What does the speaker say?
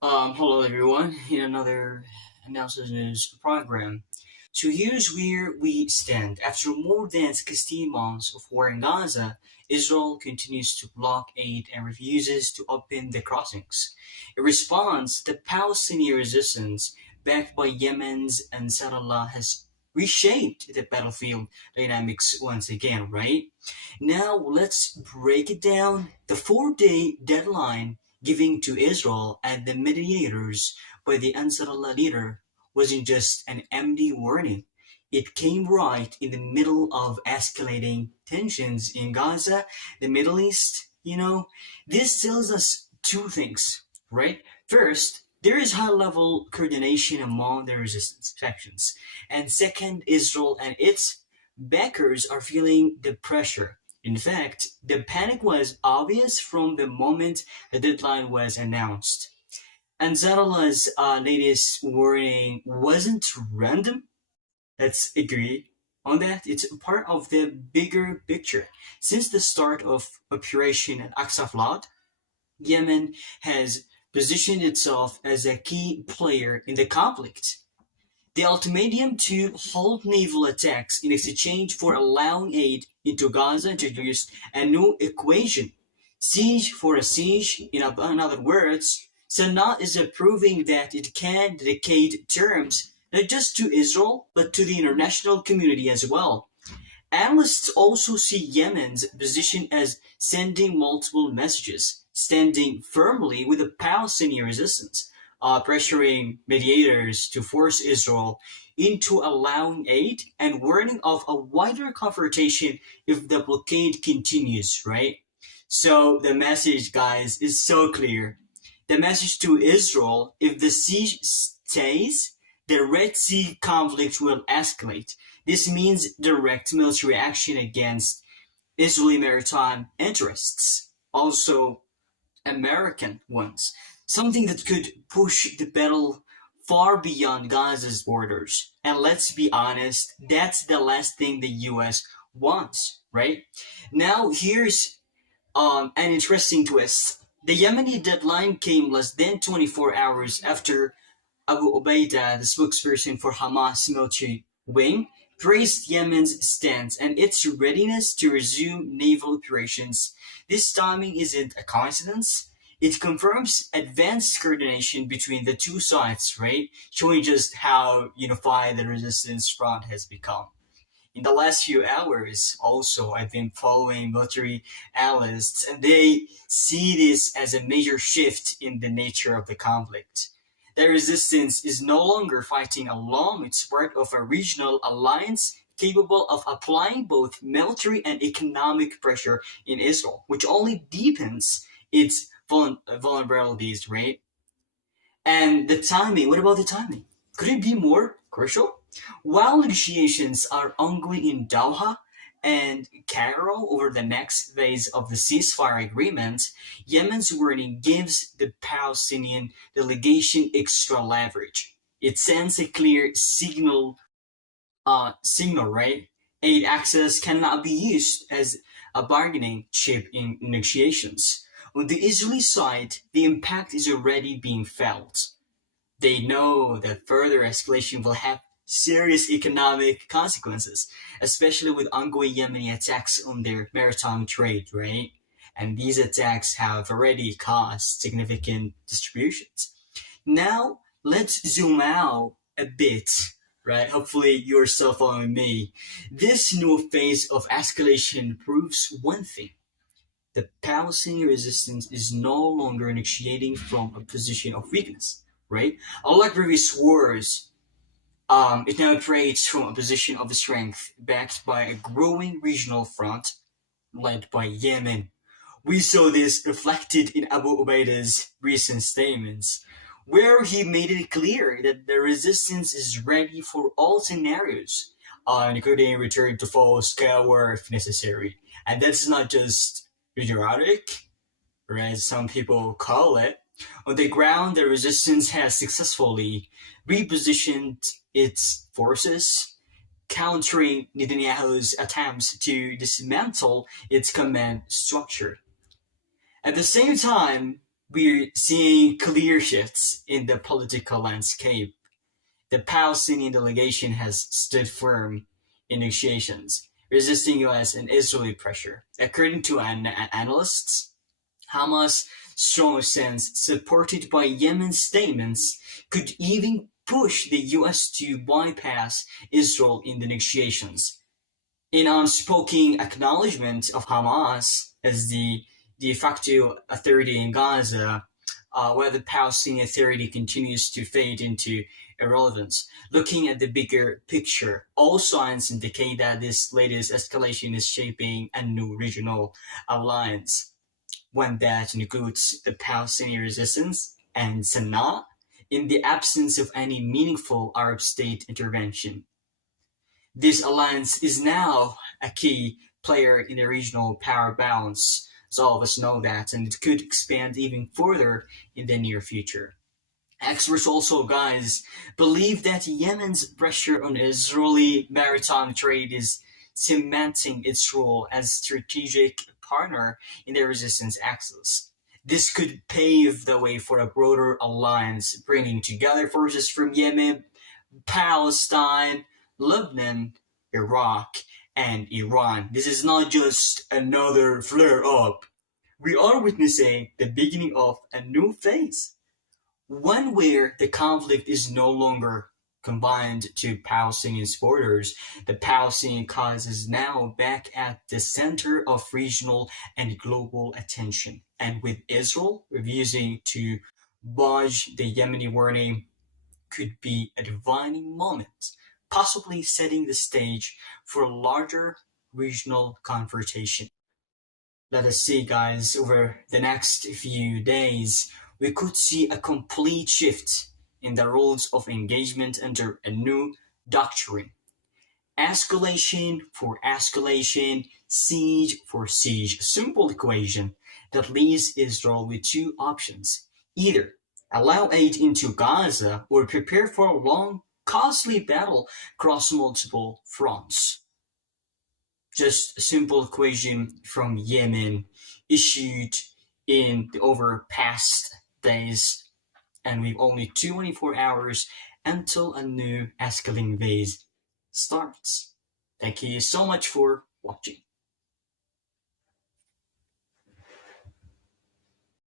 Hello everyone, in another analysis news program. So here's where we stand. After more than 16 months of war in Gaza, Israel continues to block aid and refuses to open the crossings. In response, the Palestinian resistance, backed by Yemen's Ansarullah, has reshaped the battlefield dynamics once again, right? Now let's break it down. The 4-day deadline giving to Israel and the mediators by the Ansarullah leader wasn't just an empty warning. It came right in the middle of escalating tensions in Gaza, the Middle East. This tells us two things, right? First, there is high level coordination among the resistance factions. And second, Israel and its backers are feeling the pressure. In fact, the panic was obvious from the moment the deadline was announced. And Zanulla's latest warning wasn't random. Let's agree on that. It's part of the bigger picture. Since the start of Operation Al-Aqsa Flood, Yemen has positioned itself as a key player in the conflict. The ultimatum to halt naval attacks in exchange for allowing aid into Gaza introduced a new equation: siege for a siege. In other words, Sana'a is proving that it can dedicate terms not just to Israel but to the international community as well. Analysts also see Yemen's position as sending multiple messages, standing firmly with the Palestinian resistance, pressuring mediators to force Israel into allowing aid, and warning of a wider confrontation if the blockade continues, right? So the message, guys, is so clear. The message to Israel: if the siege stays, the Red Sea conflict will escalate. This means direct military action against Israeli maritime interests, also American ones, something that could push the battle far beyond Gaza's borders. And let's be honest, that's the last thing the US wants, right? Now, here's an interesting twist. The Yemeni deadline came less than 24 hours after Abu Ubaidah, the spokesperson for Hamas military wing, praised Yemen's stance and its readiness to resume naval operations. This timing isn't a coincidence. It confirms advanced coordination between the two sides, right? Showing just how unified the resistance front has become. In the last few hours, also, I've been following military analysts, and they see this as a major shift in the nature of the conflict. The resistance is no longer fighting alone, it's part of a regional alliance capable of applying both military and economic pressure in Israel, which only deepens its vulnerabilities, right? And the timing, what about the timing? Could it be more crucial? While negotiations are ongoing in Doha and Cairo over the next phase of the ceasefire agreement, Yemen's warning gives the Palestinian delegation extra leverage. It sends a clear signal, right? Aid access cannot be used as a bargaining chip in negotiations. On the Israeli side, the impact is already being felt. They know that further escalation will have serious economic consequences, especially with ongoing Yemeni attacks on their maritime trade, right? And these attacks have already caused significant distributions. Now, let's zoom out a bit, right? Hopefully, you're still following me. This new phase of escalation proves one thing: the Palestinian resistance is no longer negotiating from a position of weakness, right? Unlike previous wars, it now operates from a position of strength, backed by a growing regional front led by Yemen. We saw this reflected in Abu Ubaidah's recent statements, where he made it clear that the resistance is ready for all scenarios, including return to full scale war if necessary. And that's not just rhetoric, or as some people call it. On the ground, the resistance has successfully repositioned its forces, countering Netanyahu's attempts to dismantle its command structure. At the same time, We're seeing clear shifts in the political landscape. The Palestinian delegation has stood firm in negotiations, resisting US and Israeli pressure. According to analysts, Hamas' strong stance, supported by Yemen's statements, could even push the US to bypass Israel in the negotiations. In unspoken acknowledgement of Hamas as the de facto authority in Gaza, where the Palestinian Authority continues to fade into irrelevance. Looking at the bigger picture, all signs indicate that this latest escalation is shaping a new regional alliance, one that includes the Palestinian resistance and Sana'a in the absence of any meaningful Arab state intervention. This alliance is now a key player in the regional power balance, as all of us know that, and it could expand even further in the near future. Experts also, guys, believe that Yemen's pressure on Israeli maritime trade is cementing its role as strategic partner in the resistance axis. This could pave the way for a broader alliance, bringing together forces from Yemen, Palestine, Lebanon, Iraq, and Iran. This is not just another flare up. We are witnessing the beginning of a new phase, one where the conflict is no longer confined to Palestinian borders. The Palestinian cause is now back at the center of regional and global attention. And with Israel refusing to budge, the Yemeni warning could be a defining moment, possibly setting the stage for a larger regional confrontation. Let us see, guys, over the next few days, we could see a complete shift in the rules of engagement under a new doctrine. Escalation for escalation, siege for siege. Simple equation that leaves Israel with two options. Either allow aid into Gaza or prepare for a long, costly battle across multiple fronts. Just a simple equation from Yemen issued in the over past days, and we've only 24 hours until a new escalating phase starts. Thank you so much for watching.